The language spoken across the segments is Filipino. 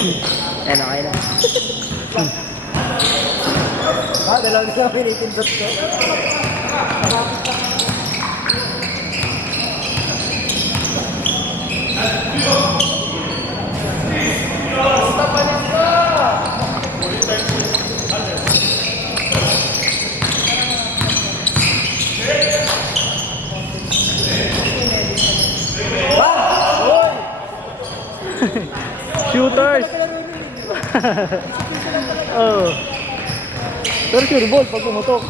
Ano, okay na. Dalawang na pinitindot ko. Shooters! Oh. Pero sure ball pag pumutok.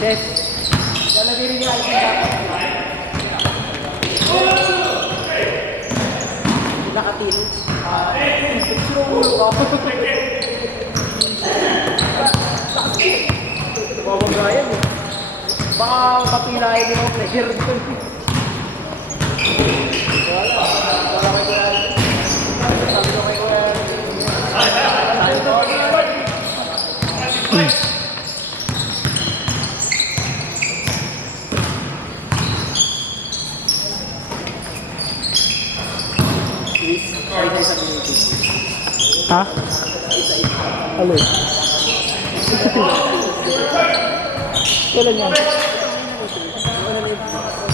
Yes. Lalagay rin yung item dapat. Nakatilis. Picture mo ulo ka. Babagayan eh. Baka papilayan yung mga player doon. Wala. Wala kayo yan. Sabi ko kayo yan. Ha? Halo. Kailan yan?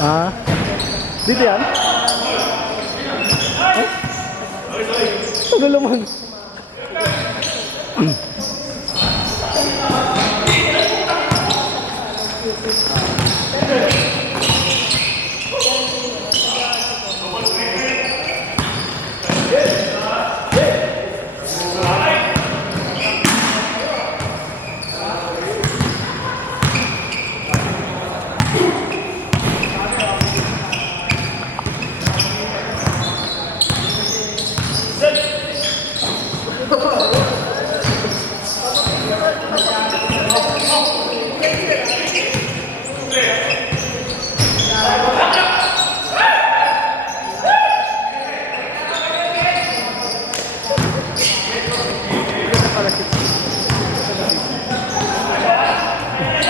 Ah? Dito yan? Eh? Tagal naman.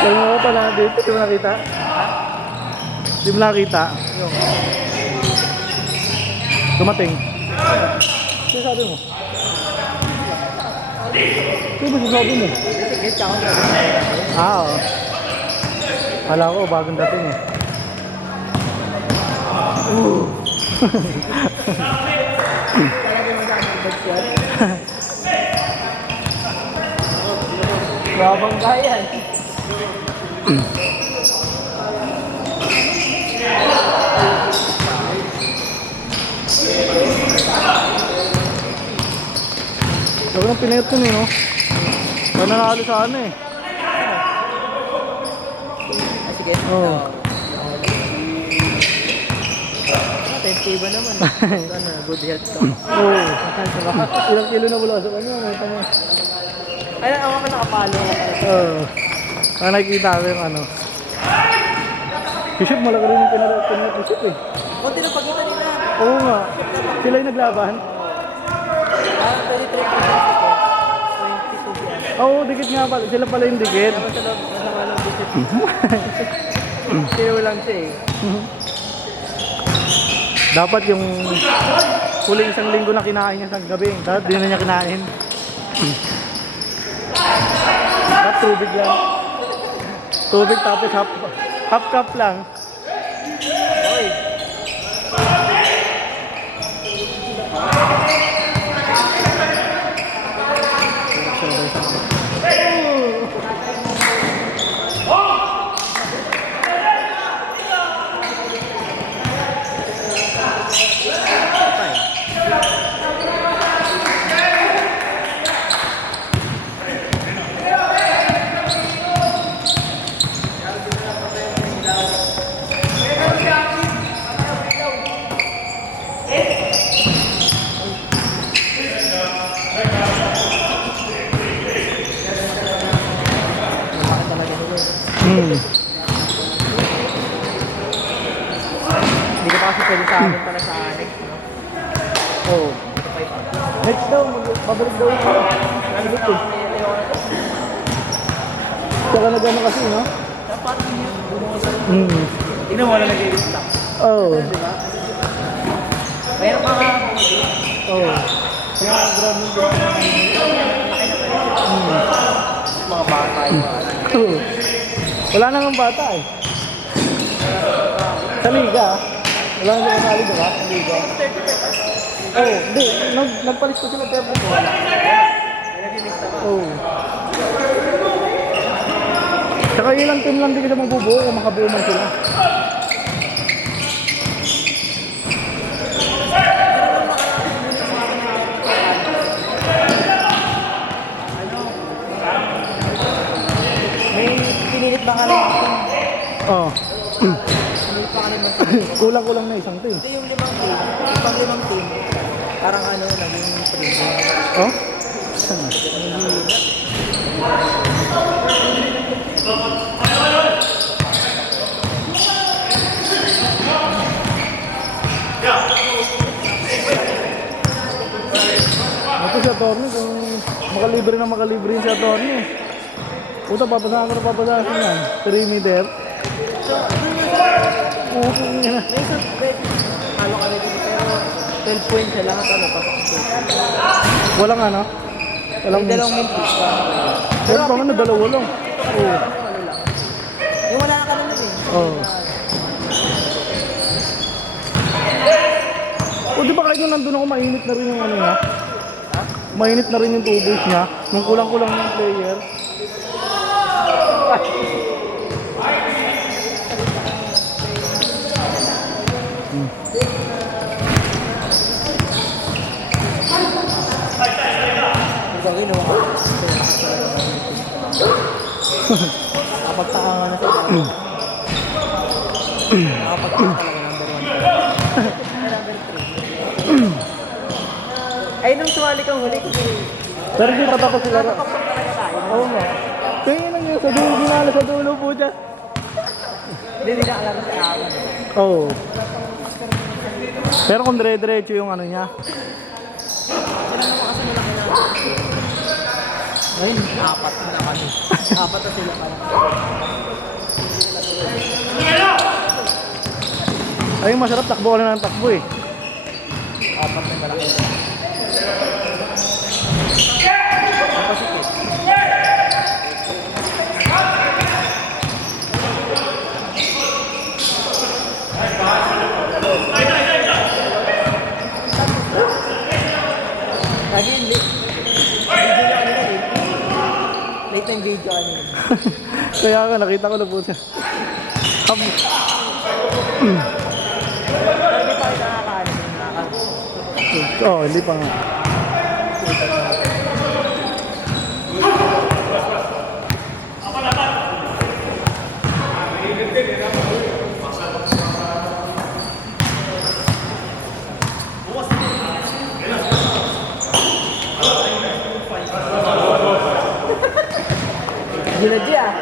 Kaya mo pa na dito, di mo nakita? Di mo nakita? Dumating. Ano sabi mo? Ano ba sabi mo? Ah, oo. Kala ko, bagong dating eh. Babagayan. Sabi ng pinayot ko eh, no? Kaya nanalo sa ano eh. Sige. Oo. Attentive naman. Sana good health ka. Oo. Ilang kilo na wala sa kanya, may tama. Ay, ako ka nakapalo. Oo. Kaya nakikita ko yung ano. Bishop, malaki rin yung pinayot Bishop eh. Kunti na pagkita nila. Oo nga. Sila yung naglaban. 23 ko. 22 yan. Oo, dikit nga pala. Sila pala yung dikit. Naman sa loob, nasa walang visit. Sino lang siya eh. Dapat yung huling isang linggo na kinain niya sa gabi. Dapat di na niya kinain. Dapat tubig lang. Tubig tapos half cup lang. Oy. Hindi ka pa kasi pwede sa amin pala sa next, no? Oo. Next daw, babalik daw yung sagot eh. Saka na gano'n kasi, no? Dapat niya. Tingnan mo, wala nag-i-stop. Oo. Di ba? Mayroon pa nga. Oo. Kaya grabe yung mga bata yung Oo. Wala nang bata eh. Sa liga, wala nang kasali, di ba? Sa liga. Oo, hindi. Nagpalis ko sila pero po. Oo. Saka ilang team lang din sila magbubuo kung makabuo man sila. may pinilit ba ka lang? Oo. Pinilit pa ka lang Kulang-kulang na isang team. Ito yung limang team, parang ano, naging premium. Oh? Ito si attorney, kung makalibre yun si attorney. Puta, papasahan ko na papasahan yan. 3 meter. Oo, May isang bet, halo ka rin dito, pero 12 points sa lahat, ano, pasok sa walang ano? Walang may dalawang minutes pa. pero pa man, dalawa lang. Oo. Ano lang. Yung wala ka naman eh. Oo. O di ba kahit nung nandun ako, mainit na rin yung ano niya? Mainit na rin yung tubos niya. Nung kulang-kulang yung player. Yung gawin, no? Nakapagtaka nga na sa nakapagtaka talaga number 1. Ay, nung sumali kang huli ko. Pero di pa tapos sila. Nakapagtaka talaga tayo. Oo nga. Tingin lang yun, sa dulo, ginala sa dulo po dyan. Hindi na alam sa akin. Oo. Pero kung dire-diretso yung ano niya. Sila naman kasi malaki na. Ngayon, apat na kami. Apat na sila pala. Ay, masarap, takbo ka na ng takbo eh. Apat na malaki. Pasikit. Lagi yung late. Video na kanina late. Late na yung video kanina. Kaya nga, nakita ko na po siya. Pero hindi pa kayo nakakaano yung nakakaano. Oo, hindi pa nga. Ginadya ah.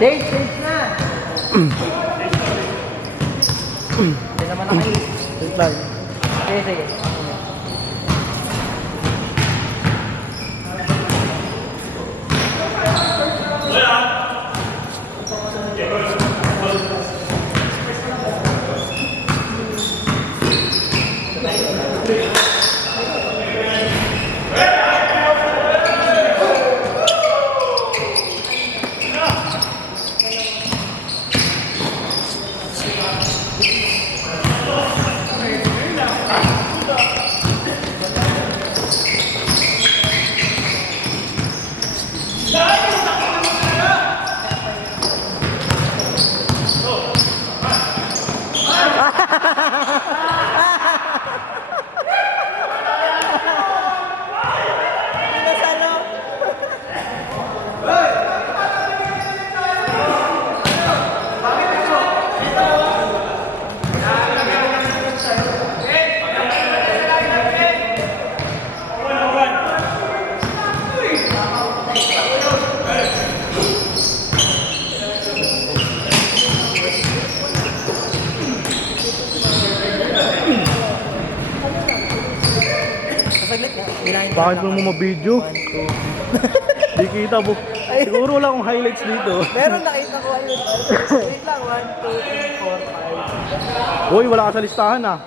Change na! Hindi naman nakais. Wait lang. Sige, sige. Kinain Bakit mo mabidyo? 1, 2. Di kita po. Siguro wala akong highlights dito. Meron nakita ko ayun. Wait lang, 1, 2, 3, 4, 5. Uy, wala ka sa listahan ah.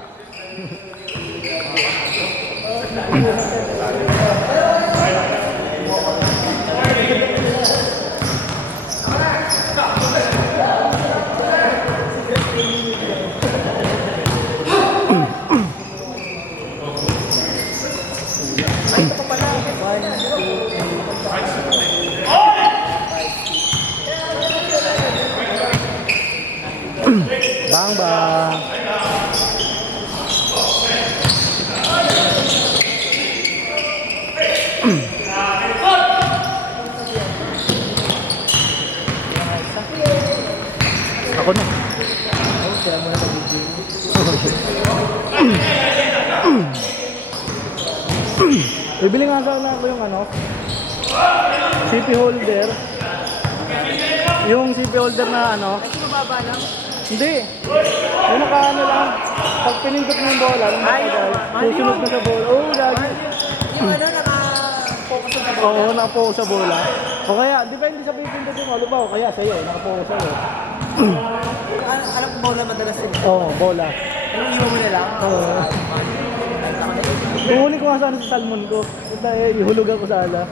Ay, ito pa pala. 1, 2, 3. Bang bang. Ako na. Oh, kaya mo na nabibigyan. Bibili nga sana ako yung ano, CP holder. Yung CP holder na ano, Ay, bumaba lang. hindi. Yung nakaano lang. Pag pinindot mo yung bola, susunod na sa bola. Oo, lagi. Yung ano, naka-focus na sa bola. Oo, nakapokus sa bola. O kaya, depende sa pipindutin mo. Lubaw, kaya sa'yo, nakapokus sa'yo. Alam ko bola madalas yun. Oo, bola. Yung iwan mo na lang. Oo. Tuhuli ko nga sana sa salmon ko. Punta ihulog ako sa ala.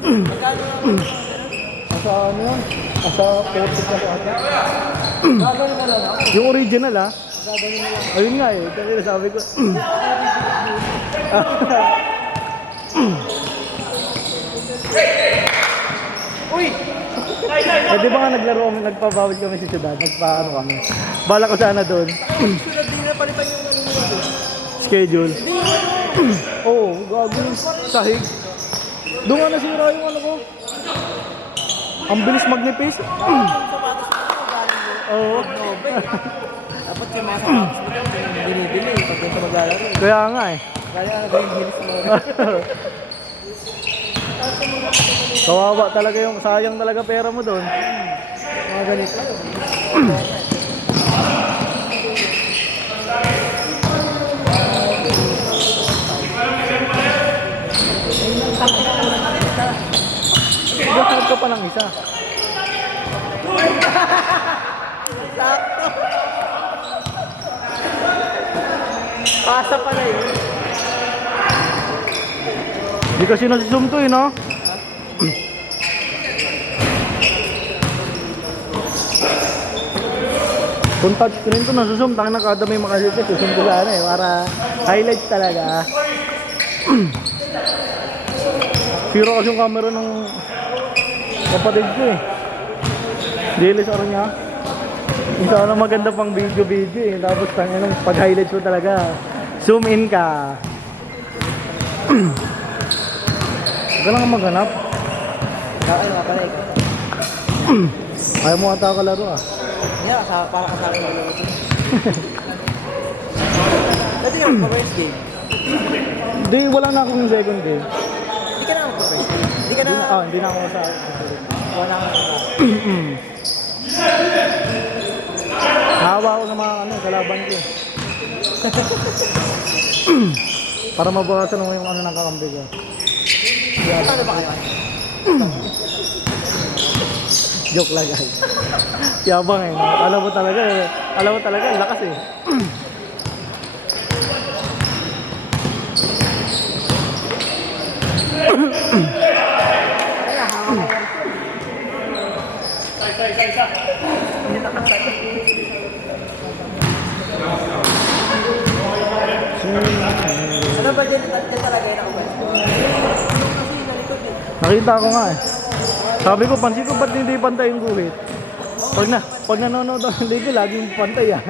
Magkano lang? Asa ano yun? Asa 40 ka sa ata. Gagawin mo lang ako. Yung original ah. Gagawin mo lang. Ayun nga eh. Kasi sabi ko. Uy! Eh di ba nga naglaro kami, nagpabawid kami sa syudad. Nagpaano kami. Bala ko sana doon. Sunod din na palitan yung ano nila. Schedule. Hindi yung ano. Oo, gago yung sahig. Doon nga nasira yung ano ko. Ang bilis magnipis. Yung sapatos mo ito, galing mo. Oo. Nobel. Dapat yung mga sapatos mo ito, binibili pag ganito maglalaro. Kaya nga eh. Kaya ano yung heels mo. Kawawa talaga yung sayang talaga pera mo doon. Mga ganito. Nagkakad ka pa ng isa. Sakto. Pasa pala yun. Hindi kasi nasi-zoom to eh, no? Kung touchscreen to, nasuzoom. Taka na kada may makasit, suzoom ko sana eh. Para highlights talaga. Sira kasi yung camera ng kapatid ko eh. DSLR niya. Isa na maganda pang video eh. Tapos tangin nung pag-highlights mo talaga. Zoom in ka. Huwag ka lang maghanap. Kaya nga pala ikaw. Ayaw mo ata kalaro ah. Yeah, para kasama yung laro ko. Dati yung first game. Hindi, wala na akong second game. Hindi ka na mag-first game. Hindi ka na... Hindi na ako sa... Wala ka na. Nahawa ako ng mga kalaban ko. Para mabawasan mo yung ano ng kakambi ko. Ano ba kayo? Joke lang guys. Yabang eh. Alam mo talaga, lakas eh. Kaya hawak ko yan. Hindi nakasal. Ano ba dyan talaga yun ako ba? Nakita ko nga eh. Sabi ko, pansin ko ba't hindi pantay yung guhit? Pag nanonood ako ng ligo, laging pantay ah.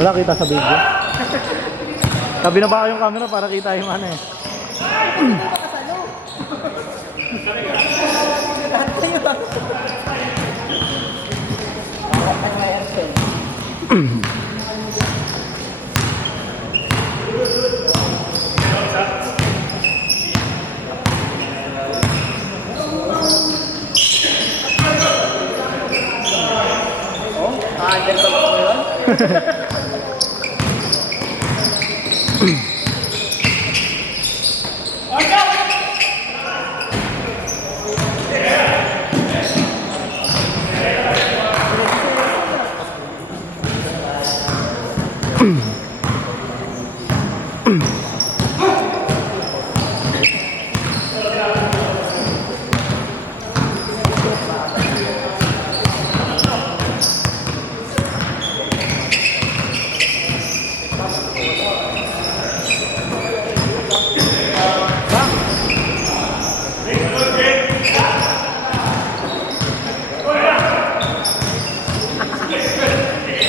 Wala kita sa video. Sabi na ba yung camera para kita yung ano eh.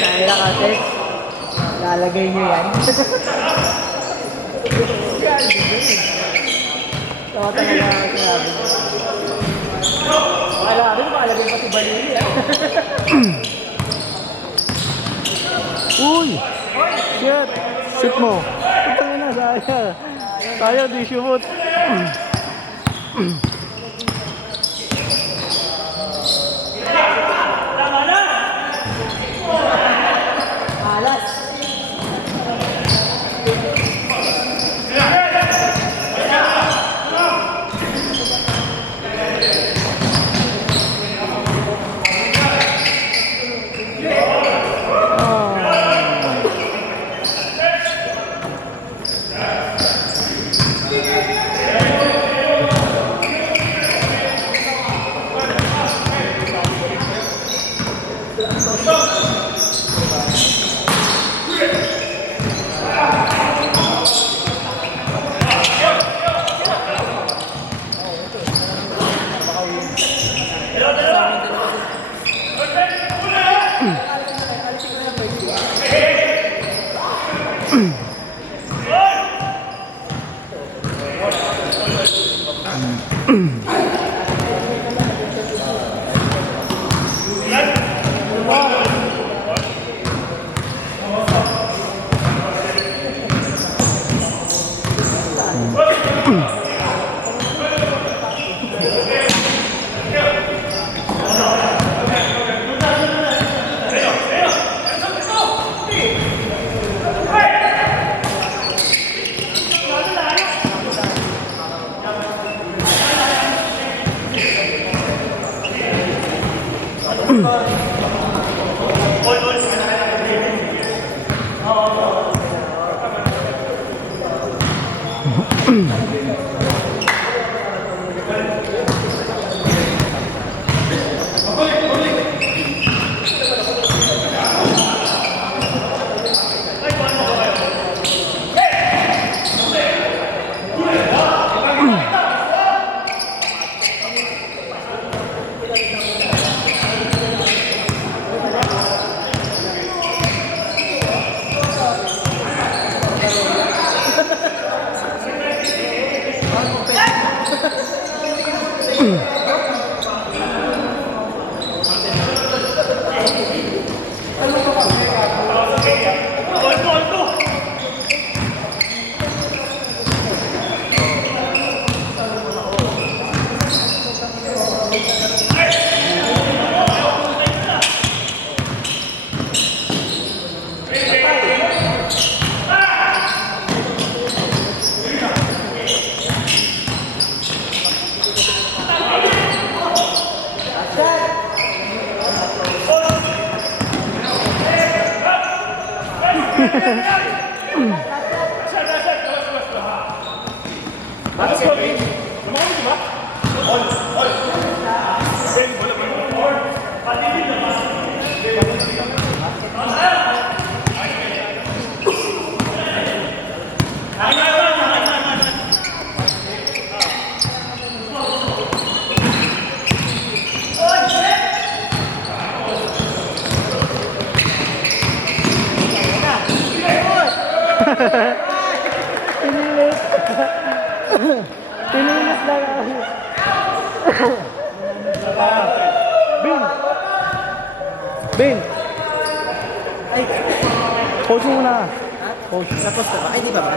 Kaya kasi, lalagay nyo yan. Tawa talaga ako sinabi. Wala rin, makalagay pati balili. Uy! Shit! Sit mo! Ito na, sayang. Sayang, di shoot. Alas. Pinilit. Pinilit lang ako. Bin! Bin! Ay, Coach muna. Coach. tapos na ba? Ay, di ba ba?